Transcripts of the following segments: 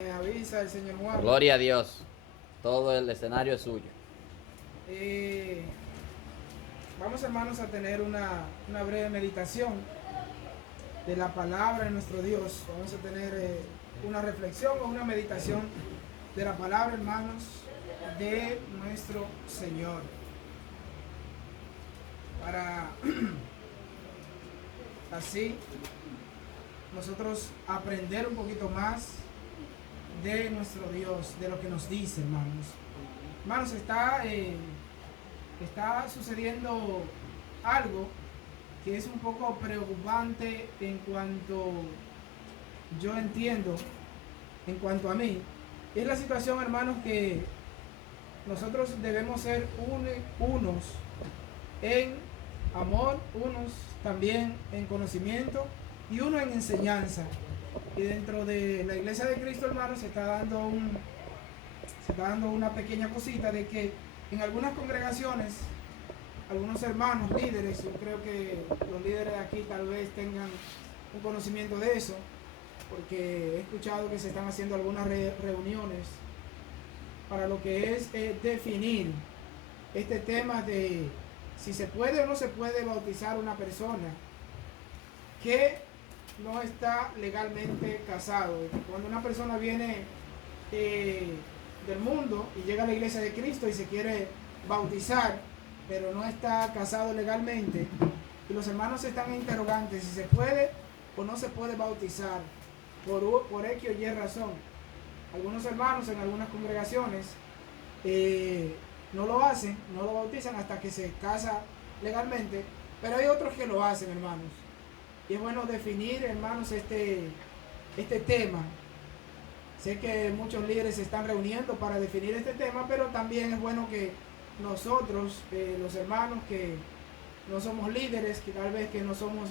Me avisa el señor Juan. Gloria a Dios. Todo el escenario es suyo. Eh, Vamos, hermanos, a tener una breve meditación de la palabra de nuestro Dios. Vamos a tener una reflexión o una meditación de la palabra, hermanos, de nuestro Señor. Para así nosotros aprender un poquito más de nuestro Dios, de lo que nos dice, hermanos. Hermanos, está sucediendo algo que es un poco preocupante en cuanto yo entiendo, en cuanto a mí. Es la situación, hermanos, que nosotros debemos ser unos en amor, unos también en conocimiento y uno en enseñanza. Y dentro de la iglesia de Cristo, hermanos, se está dando una pequeña cosita de que en algunas congregaciones, algunos hermanos líderes, yo creo que los líderes de aquí tal vez tengan un conocimiento de eso, porque he escuchado que se están haciendo algunas reuniones para lo que es definir este tema de si se puede o no se puede bautizar una persona que no está legalmente casado. Cuando una persona viene del mundo y llega a la iglesia de Cristo y se quiere bautizar, pero no está casado legalmente, y los hermanos están interrogantes si se puede o no se puede bautizar por X o Y razón. Algunos hermanos en algunas congregaciones no lo hacen, no lo bautizan hasta que se casa legalmente, pero hay otros que lo hacen, hermanos. Y es bueno definir, hermanos, este tema. Sé que muchos líderes se están reuniendo para definir este tema, pero también es bueno que nosotros, los hermanos que no somos líderes, que tal vez que no somos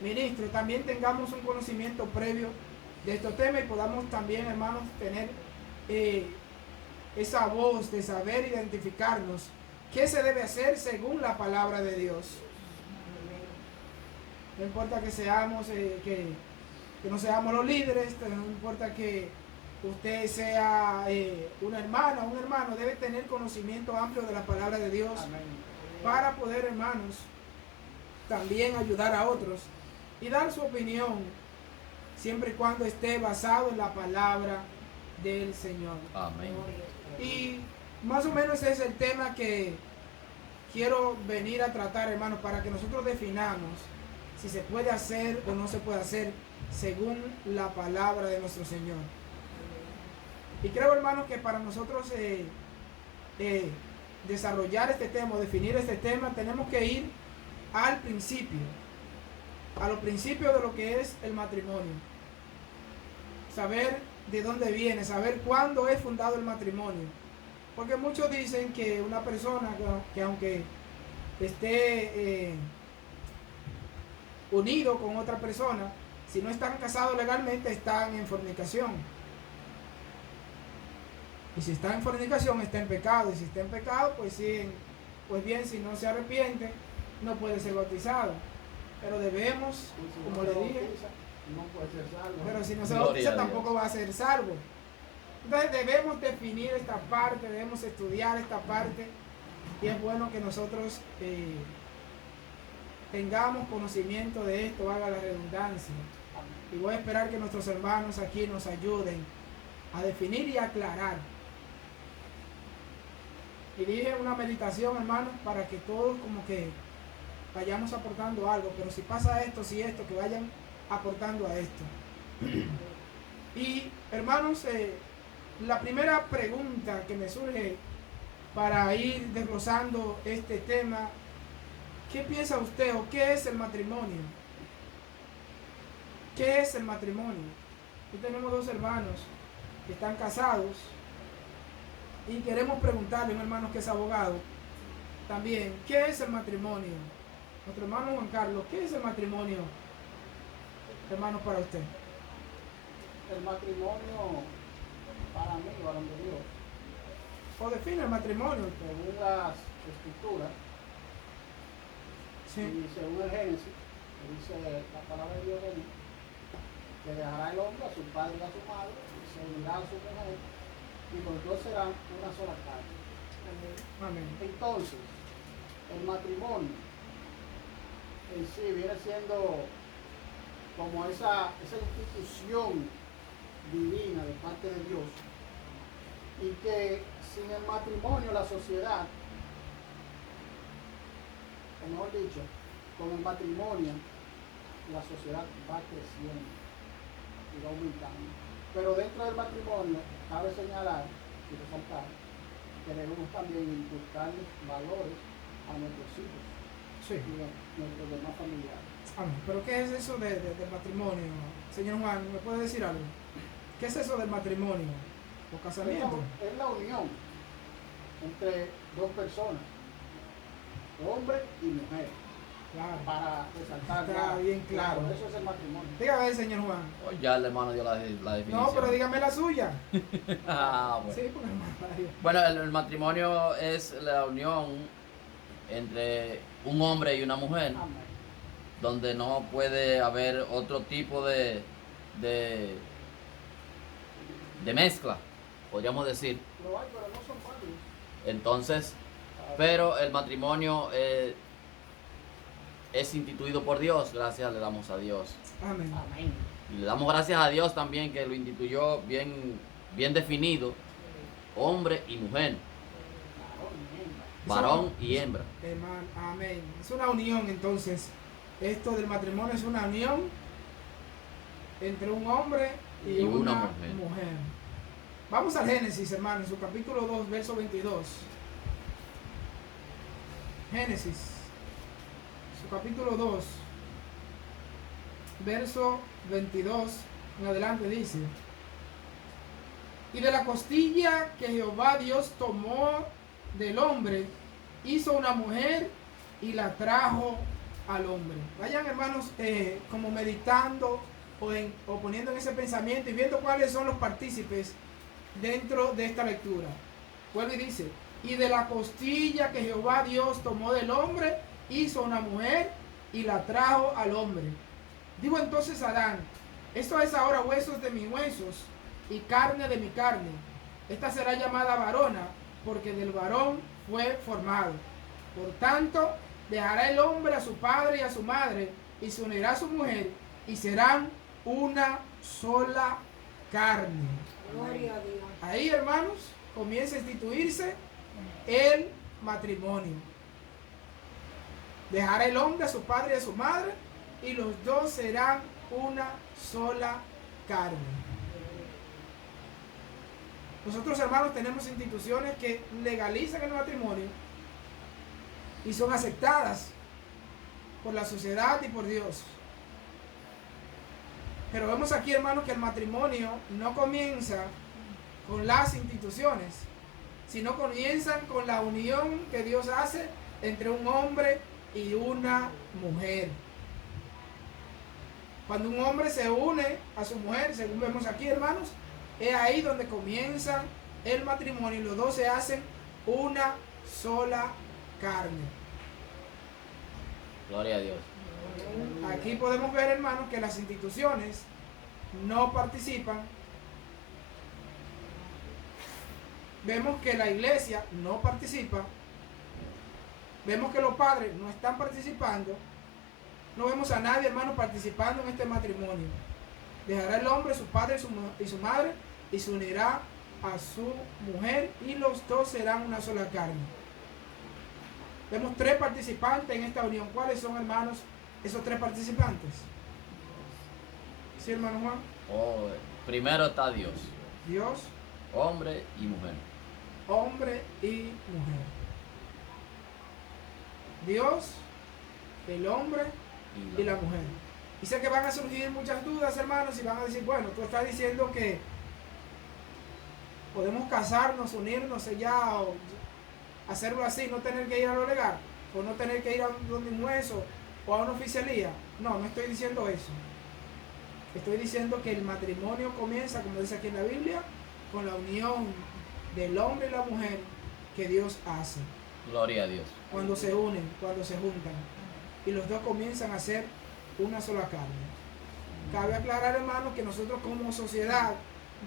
ministros, también tengamos un conocimiento previo de estos temas y podamos también, hermanos, tener esa voz de saber identificarnos qué se debe hacer según la palabra de Dios. No importa que seamos, que no seamos los líderes, no importa que usted sea una hermana, un hermano, debe tener conocimiento amplio de la palabra de Dios. Amén. Para poder, hermanos, también ayudar a otros y dar su opinión, siempre y cuando esté basado en la palabra del Señor. Amén. Y más o menos ese es el tema que quiero venir a tratar, hermanos, para que nosotros definamos si se puede hacer o no se puede hacer según la palabra de nuestro Señor. Y creo, hermanos, que para nosotros desarrollar este tema, definir este tema, tenemos que ir al principio, a los principios de lo que es el matrimonio. Saber de dónde viene, saber cuándo es fundado el matrimonio. Porque muchos dicen que una persona que aunque esté unido con otra persona, si no están casados legalmente, están en fornicación. Y si está en fornicación, está en pecado. Y si está en pecado, pues bien, si no se arrepiente, no puede ser bautizado. Pero debemos, como le dije, no puede ser salvo. Pero si no se bautiza, tampoco va a ser salvo. Entonces debemos definir esta parte, debemos estudiar esta parte. Y es bueno que nosotros tengamos conocimiento de esto, haga la redundancia. Y voy a esperar que nuestros hermanos aquí nos ayuden a definir y aclarar. Y dije una meditación, hermanos, para que todos como que vayamos aportando algo. Pero si pasa esto, si esto, que vayan aportando a esto. Y hermanos, la primera pregunta que me surge para ir desglosando este tema: ¿qué piensa usted o qué es el matrimonio? ¿Qué es el matrimonio? Aquí tenemos dos hermanos que están casados y queremos preguntarle a un hermano que es abogado también, ¿qué es el matrimonio? Nuestro hermano Juan Carlos, ¿qué es el matrimonio, hermanos, para usted? El matrimonio, para mí, varón de Dios, ¿O define el matrimonio? según las escrituras, Sí. y según el Génesis, que dice la palabra de Dios allí, que dejará el hombre a su padre y a su madre, y se unirá a su mujer, y los dos serán una sola carne. Amén. Entonces, el matrimonio en sí viene siendo como esa institución divina de parte de Dios, y que sin el matrimonio la sociedad, o mejor dicho, con el matrimonio la sociedad va creciendo y va aumentando. Pero dentro del matrimonio cabe señalar y resaltar que debemos también inculcarles valores a nuestros hijos Sí. y a nuestros demás familiares. Amén. ¿Pero qué es eso del matrimonio? Señor Juan, ¿me puede decir algo? ¿Qué es eso del matrimonio o casamiento? Es la unión entre dos personas, hombre y mujer, Claro. para resaltar. Está bien claro. Eso es el matrimonio. Dígame, señor Juan. Oh, ya el hermano dio la definición. No, pero dígame la suya. Ah, bueno. Sí, porque hermano. Bueno, el matrimonio es la unión entre un hombre y una mujer, Amén. donde no puede haber otro tipo de mezcla, podríamos decir. Lo hay, pero no son válidos. Entonces, pero el matrimonio es instituido por Dios, gracias le damos a Dios. Amén. Amén. Y le damos gracias a Dios también que lo instituyó bien definido, hombre y mujer, varón y hembra. Hermano, amén. Es una unión entonces. Esto del matrimonio es una unión entre un hombre y una mujer. Vamos al Génesis, hermano, en su capítulo 2, verso 22. Génesis, su capítulo 2, verso 22 en adelante dice: y de la costilla que Jehová Dios tomó del hombre, hizo una mujer y la trajo al hombre. Vayan, hermanos, como meditando o poniendo en ese pensamiento y viendo cuáles son los partícipes dentro de esta lectura. Vuelve y dice: y de la costilla que Jehová Dios tomó del hombre, hizo una mujer y la trajo al hombre. Dijo entonces Adán: esto es ahora huesos de mis huesos y carne de mi carne. Esta será llamada varona, porque del varón fue formado. Por tanto, dejará el hombre a su padre y a su madre, y se unirá a su mujer, y serán una sola carne. Gloria a Dios. Ahí, hermanos, comienza a instituirse el matrimonio. Dejará el hombre a su padre y a su madre, y los dos serán una sola carne. Nosotros, hermanos, tenemos instituciones que legalizan el matrimonio y son aceptadas por la sociedad y por Dios. Pero vemos aquí, hermanos, que el matrimonio no comienza con las instituciones, sino comienzan con la unión que Dios hace entre un hombre y una mujer. Cuando un hombre se une a su mujer, según vemos aquí, hermanos, es ahí donde comienza el matrimonio y los dos se hacen una sola carne. Gloria a Dios. Aquí podemos ver, hermanos, que las instituciones no participan. Vemos que la iglesia no participa. Vemos que los padres no están participando. No vemos a nadie, hermano, participando en este matrimonio. Dejará el hombre, su padre y su madre, y se unirá a su mujer, y los dos serán una sola carne. Vemos tres participantes en esta unión. ¿Cuáles son, hermanos, esos tres participantes? ¿Sí, hermano Juan? Oh, primero está Dios, Dios, hombre y mujer. hombre y mujer. Dios, el hombre y la mujer. Y sé que van a surgir muchas dudas, hermanos, y van a decir: bueno, tú estás diciendo que podemos casarnos, unirnos ya, o hacerlo así, no tener que ir a lo legal, o no tener que ir a donde un juez o a una oficialía. No, no estoy diciendo eso. Estoy diciendo que el matrimonio comienza, como dice aquí en la Biblia, con la unión del hombre y la mujer que Dios hace. Gloria a Dios. Cuando se unen, cuando se juntan, y los dos comienzan a ser una sola carne. Cabe aclarar, hermanos, que nosotros como sociedad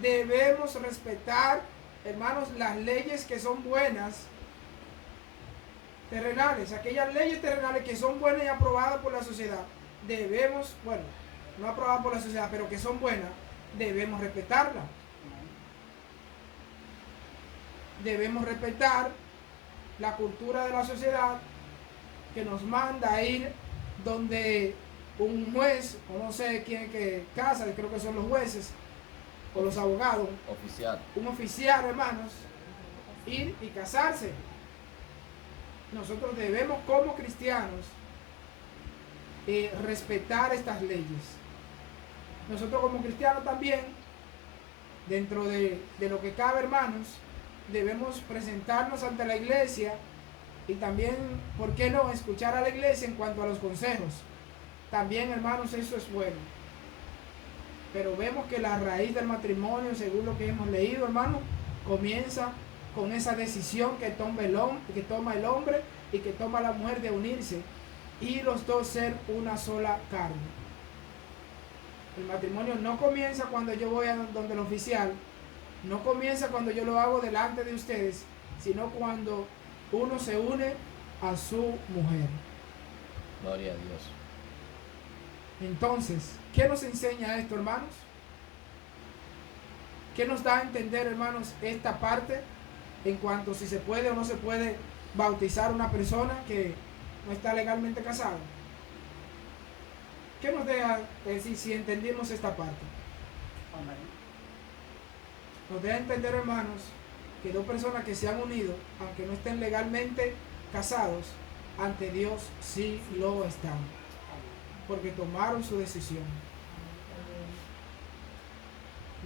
debemos respetar, hermanos, las leyes que son buenas, terrenales, aquellas leyes terrenales que son buenas y aprobadas por la sociedad. Debemos, bueno, no aprobadas por la sociedad, pero que son buenas, debemos respetarlas. Debemos respetar la cultura de la sociedad que nos manda a ir donde un juez, o no sé quién que casa, creo que son los jueces o los abogados, Oficial. un oficial, hermanos, ir y casarse. Nosotros debemos como cristianos respetar estas leyes. Nosotros como cristianos también, dentro de lo que cabe, hermanos, debemos presentarnos ante la iglesia y también, ¿por qué no?, escuchar a la iglesia en cuanto a los consejos. También, hermanos, eso es bueno. Pero vemos que la raíz del matrimonio, según lo que hemos leído, hermanos, comienza con esa decisión que toma el hombre y que toma la mujer de unirse y los dos ser una sola carne. El matrimonio no comienza cuando yo voy a donde el oficial, no comienza cuando yo lo hago delante de ustedes, sino cuando uno se une a su mujer. Gloria a Dios. Entonces, ¿qué nos enseña esto, hermanos? ¿Qué nos da a entender, hermanos, esta parte en cuanto si se puede o no se puede bautizar una persona que no está legalmente casada? ¿Qué nos deja decir si entendimos esta parte? Amén. Nos deja entender, hermanos, que dos personas que se han unido, aunque no estén legalmente casados, ante Dios sí lo están, porque tomaron su decisión.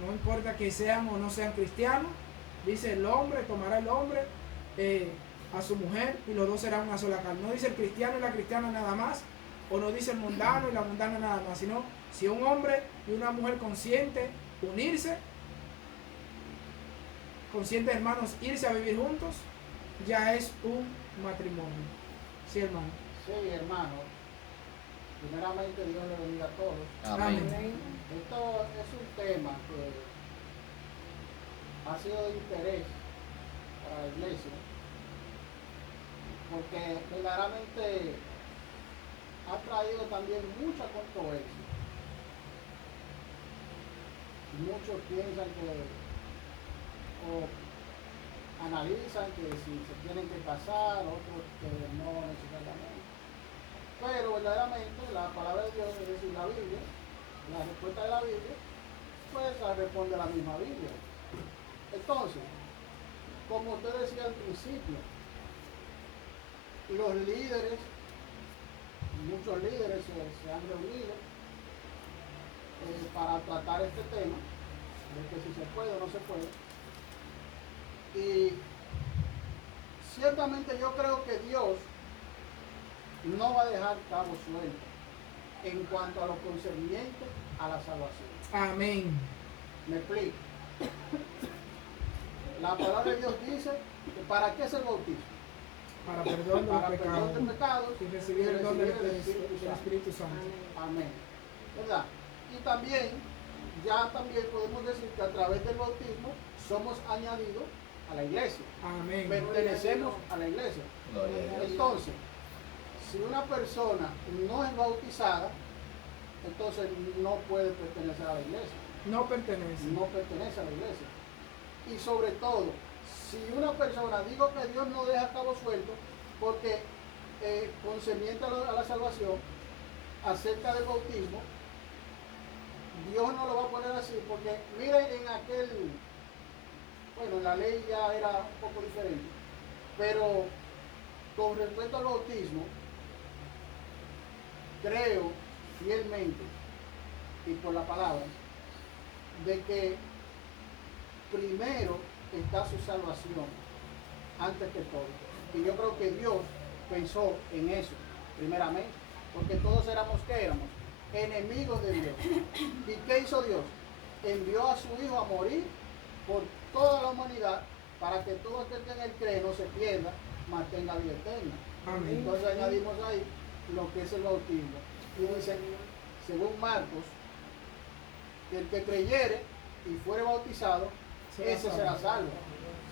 No importa que sean o no sean cristianos, dice el hombre, tomará el hombre a su mujer y los dos serán una sola carne. No dice el cristiano y la cristiana nada más, o no dice el mundano y la mundana nada más, sino si un hombre y una mujer consciente unirse, conscientes, hermanos, irse a vivir juntos, ya es un matrimonio. Sí, hermano. Sí, hermano. Primeramente, Dios le bendiga a todos. Amén. Esto es un tema que ha sido de interés para la iglesia, porque verdaderamente ha traído también mucha controversia. Muchos piensan que, o analizan que si se tienen que casar, otros que no necesariamente. Pero verdaderamente la palabra de Dios, es decir, la Biblia, la respuesta de la Biblia, pues la responde la misma Biblia. Entonces, como usted decía al principio, los líderes, muchos líderes se han reunido para tratar este tema, de que si se puede o no se puede. Y ciertamente yo creo que Dios no va a dejar cabo suelto en cuanto a lo concerniente a la salvación. Amén. Me explico. La palabra de Dios dice que ¿para qué es el bautismo? Para perdón de los Para perdón de pecados pecados y recibir el don del Espíritu Santo. Espíritu Santo. Amén. ¿Verdad? Y también, ya también podemos decir que a través del bautismo somos añadidos a la iglesia. Amén. Pertenecemos a la iglesia. Gloria a Dios. Entonces, si una persona no es bautizada, entonces no puede pertenecer a la iglesia. No pertenece. No pertenece a la iglesia. Y sobre todo, si una persona, digo que Dios no deja cabo suelto, porque concerniente a la salvación, acerca del bautismo, Dios no lo va a poner así, porque miren en aquel, bueno, la ley ya era un poco diferente, pero con respecto al bautismo, creo fielmente, y por la palabra, de que primero está su salvación, antes que todo. Y yo creo que Dios pensó en eso, primeramente, porque todos éramos, ¿qué éramos? Enemigos de Dios. ¿Y qué hizo Dios? Envió a su Hijo a morir por toda la humanidad, para que todo aquel que en él cree no se pierda, mas tenga vida eterna. Amén. Entonces añadimos ahí lo que es el bautismo. Y dice, según Marcos que el que creyere y fuere bautizado, Será ese salvo. será salvo.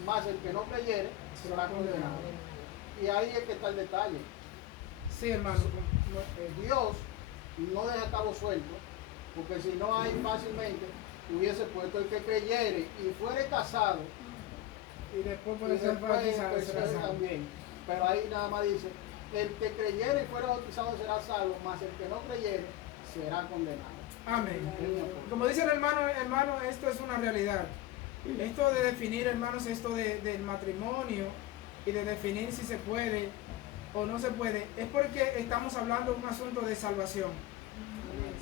Más el que no creyere será condenado. Y ahí es que está el detalle. Sí, hermano. Dios no deja cabo suelto, porque si no ahí fácilmente hubiese puesto el que creyere y fuere casado, Y después y puede ser después bautizado, pues, será salvo. también. Pero ahí nada más dice, el que creyere y fuera bautizado será salvo, más el que no creyere será condenado. Amén. Como dice el hermano, esto es una realidad. Esto de definir, hermanos, esto del matrimonio y de definir si se puede o no se puede, es porque estamos hablando de un asunto de salvación.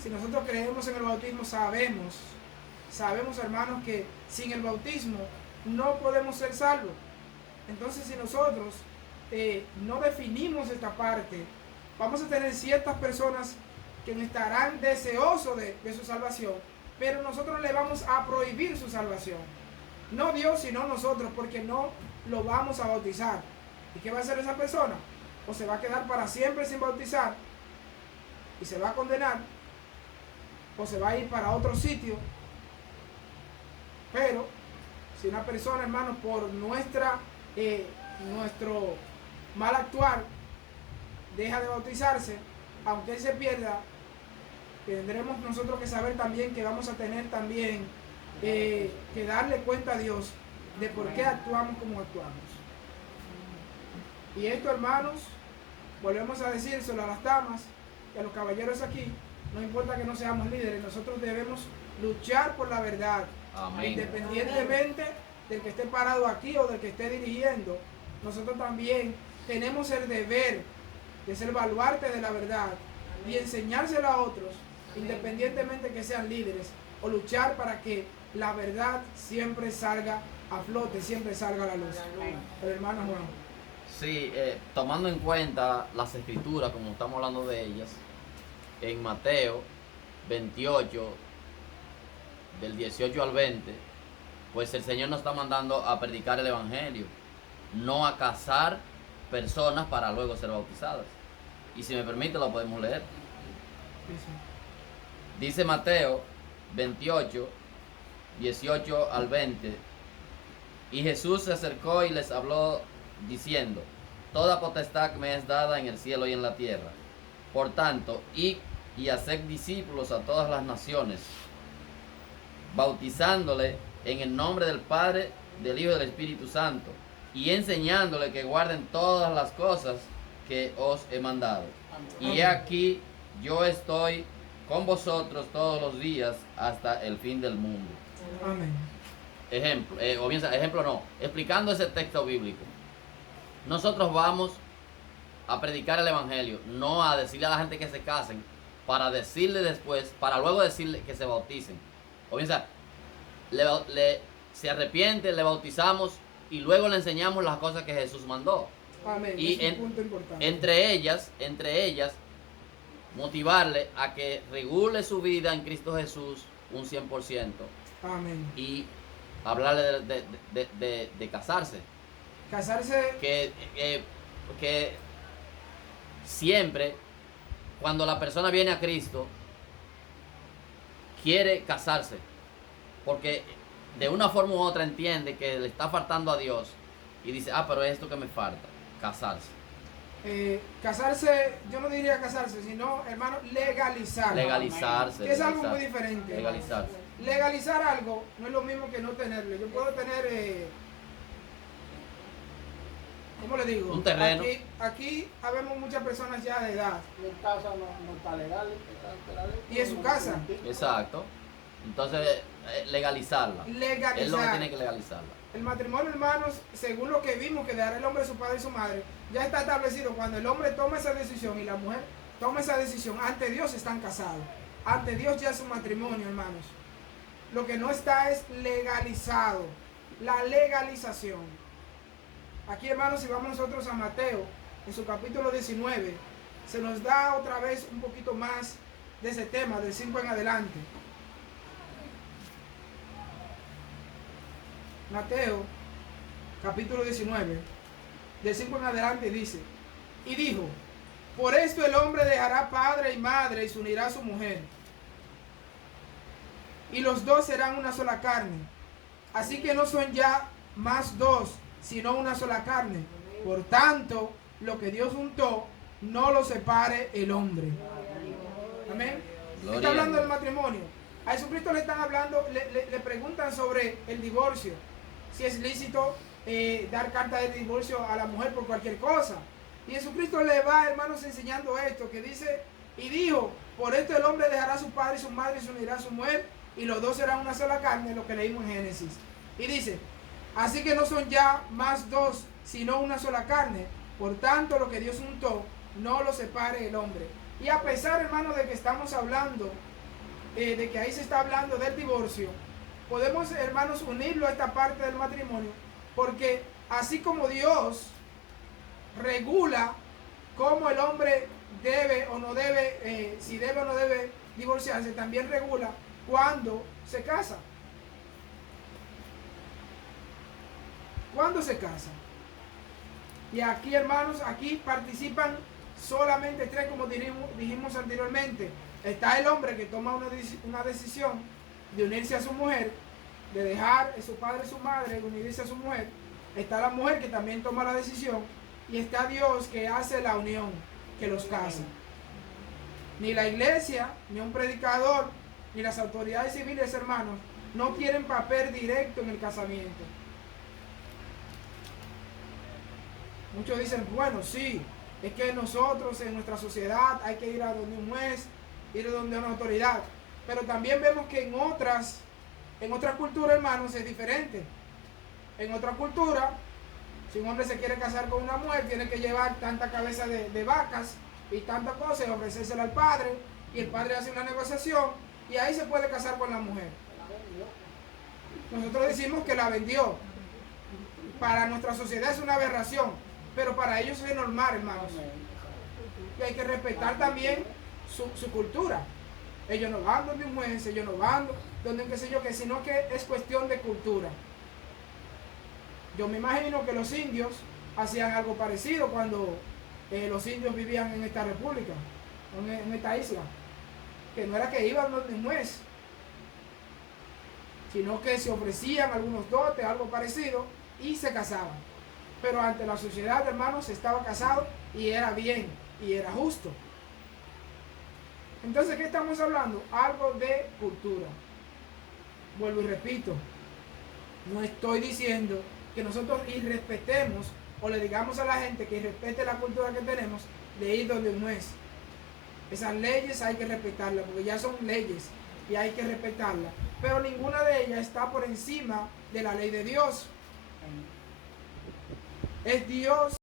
Si nosotros creemos en el bautismo, sabemos, hermanos, que sin el bautismo no podemos ser salvos. Entonces, si nosotros no definimos esta parte, vamos a tener ciertas personas que estarán deseosos de su salvación, pero nosotros le vamos a prohibir su salvación. No Dios, sino nosotros, porque no lo vamos a bautizar. ¿Y qué va a hacer esa persona? O se va a quedar para siempre sin bautizar y se va a condenar, o se va a ir para otro sitio. Pero si una persona, hermano, por nuestro mal actuar deja de bautizarse, aunque él se pierda, tendremos nosotros que saber también que vamos a tener también que darle cuenta a Dios de por qué actuamos como actuamos. Y esto, hermanos, volvemos a decírselo a las damas y a los caballeros aquí, no importa que no seamos líderes, nosotros debemos luchar por la verdad. Amén. Independientemente del que esté parado aquí o del que esté dirigiendo, nosotros también tenemos el deber de ser baluarte de la verdad y enseñárselo a otros, independientemente que sean líderes, o luchar para que la verdad siempre salga a flote, siempre salga a la luz. El hermano Juan. Sí, tomando en cuenta las escrituras, como estamos hablando de ellas, en Mateo 28, del 18 al 20, pues el Señor nos está mandando a predicar el Evangelio, no a casar personas para luego ser bautizadas. Y si me permite, lo podemos leer. Dice Mateo 28, 18 al 20, y Jesús se acercó y les habló diciendo: toda potestad me es dada en el cielo y en la tierra. Por tanto, id y haced discípulos a todas las naciones, bautizándole en el nombre del Padre, del Hijo y del Espíritu Santo, y enseñándole que guarden todas las cosas que os he mandado. Y he aquí, yo estoy con vosotros todos los días hasta el fin del mundo. Amén. Ejemplo no, explicando ese texto bíblico. Nosotros vamos a predicar el Evangelio, no a decirle a la gente que se casen, para decirle después, para luego decirle que se bauticen. Comienza, se arrepiente, le bautizamos y luego le enseñamos las cosas que Jesús mandó. Amén. Y Es un punto importante. entre ellas, motivarle a que regule su vida en Cristo Jesús un 100%. Amén. Y hablarle de casarse. Casarse, Que siempre, cuando la persona viene a Cristo, quiere casarse, porque de una forma u otra entiende que le está faltando a Dios y dice: pero es esto que me falta, casarse. casarse, yo no diría casarse, sino, hermano, legalizar. Legalizarse. Que es algo muy diferente. Legalizarse. Legalizar algo no es lo mismo que no tenerlo. Yo puedo tener, ¿cómo le digo? Un terreno. Aquí habemos muchas personas ya de edad. Mi casa no está legal. Y en su casa. Exacto. Entonces, legalizarla. Legalizar. Es lo que tiene que legalizarla. El matrimonio, hermanos, según lo que vimos que dejará el hombre a su padre y su madre, ya está establecido. Cuando el hombre toma esa decisión y la mujer toma esa decisión, ante Dios están casados. Ante Dios ya es un matrimonio, hermanos. Lo que no está es legalizado. La legalización. Aquí, hermanos, si vamos nosotros a Mateo, en su capítulo 19, se nos da otra vez un poquito más de ese tema, del 5 en adelante. Mateo, capítulo 19, del 5 en adelante dice: y dijo, por esto el hombre dejará padre y madre y se unirá a su mujer, y los dos serán una sola carne. Así que no son ya más dos, sino una sola carne. Por tanto, lo que Dios juntó, no lo separe el hombre. Amén. Gloria Está hablando a del Dios. matrimonio. A Jesucristo le están hablando, le preguntan sobre el divorcio. Si es lícito dar carta de divorcio a la mujer por cualquier cosa. Y Jesucristo le va, hermanos, enseñando esto, que dice, y dijo, por esto el hombre dejará a su padre y su madre y se unirá a su mujer, y los dos serán una sola carne, lo que leímos en Génesis. Y dice, así que no son ya más dos, sino una sola carne. Por tanto, lo que Dios juntó, no lo separe el hombre. Y a pesar, hermanos, de que estamos hablando, de que ahí se está hablando del divorcio, podemos, hermanos, unirlo a esta parte del matrimonio, porque así como Dios regula cómo el hombre debe o no debe, si debe o no debe divorciarse, también regula cuándo se casa. ¿Cuándo se casa? Y aquí, hermanos, aquí participan solamente tres, como dijimos anteriormente. Está el hombre que toma una decisión de unirse a su mujer, de dejar a su padre y su madre, de unirse a su mujer. Está la mujer que también toma la decisión. Y está Dios que hace la unión, que los casa. Ni la iglesia, ni un predicador, ni las autoridades civiles, hermanos, no quieren papel directo en el casamiento. Muchos dicen, bueno, sí, es que nosotros en nuestra sociedad hay que ir a donde un juez, ir a donde una autoridad. Pero también vemos que en otras culturas, hermanos, es diferente. En otra cultura, si un hombre se quiere casar con una mujer, tiene que llevar tanta cabeza de vacas y tanta cosa y ofrecérsela al padre, y el padre hace una negociación y ahí se puede casar con la mujer. Nosotros decimos que la vendió. Para nuestra sociedad es una aberración, pero para ellos es normal, hermanos. Y hay que respetar también su cultura. Ellos no van donde un juez, ellos no van donde un qué sé yo qué, sino que es cuestión de cultura. Yo me imagino que los indios hacían algo parecido cuando los indios vivían en esta república, en esta isla. Que no era que iban donde un juez, sino que se ofrecían algunos dotes, algo parecido, y se casaban. Pero ante la sociedad, hermanos, estaba casado y era bien, y era justo. Entonces, ¿qué estamos hablando? Algo de cultura. Vuelvo y repito, no estoy diciendo que nosotros irrespetemos o le digamos a la gente que respete la cultura que tenemos de ir donde un juez. Esas leyes hay que respetarlas porque ya son leyes y hay que respetarlas. Pero ninguna de ellas está por encima de la ley de Dios. Es Dios